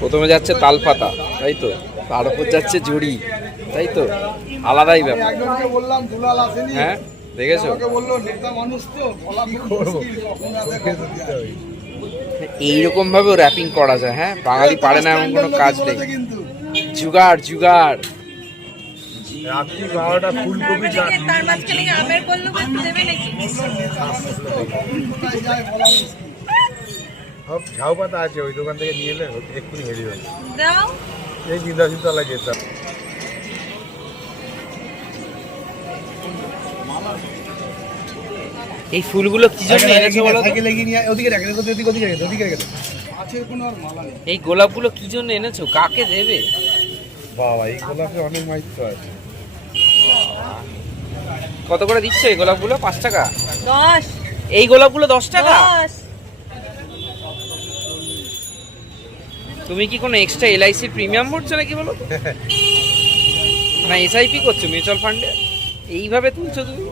প্রথমে যাচ্ছে তালপাতা, তাই তো, তারপর যাচ্ছে জড়ি, তাই তো, আলাদাই ব্যাপার। হ্যাঁ দেখেছো, এইরকম ভাবেও র্যাপিং করা যায়। হ্যাঁ, বাঙালি পারে না এমন কোনো কাজ নেই। জুগাড় জুগাড়। রাত্রি 12টা ফুলকপি তার মাঝখানে আমের পল্লব দেবে নাকি? সব ঝাউ পাতা আছে, ওই দোকান থেকে নিয়ে এলে এক্ষুনি হেরি হয়ে দাও। এই বিন্দাসী তলায় যেতাম। এই ফুলগুলো কি জন্য এনেছো বলো তো? এই গোলাপগুলো কি জন্য এনেছো, কাকে দেবে? বাবা, এই গোলাপে অনেক মাইত্র আছে। কত করে দিচ্ছ এই গোলাপগুলো? 5 টাকা? 10। এই গোলাপগুলো 10 টাকা? 10। তুমি কি কোনো এক্সট্রা LIC প্রিমিয়াম ভরছো নাকি বলো তো? না SIP করছো মিউচুয়াল ফান্ডে? এইভাবে তুলছো তুমি?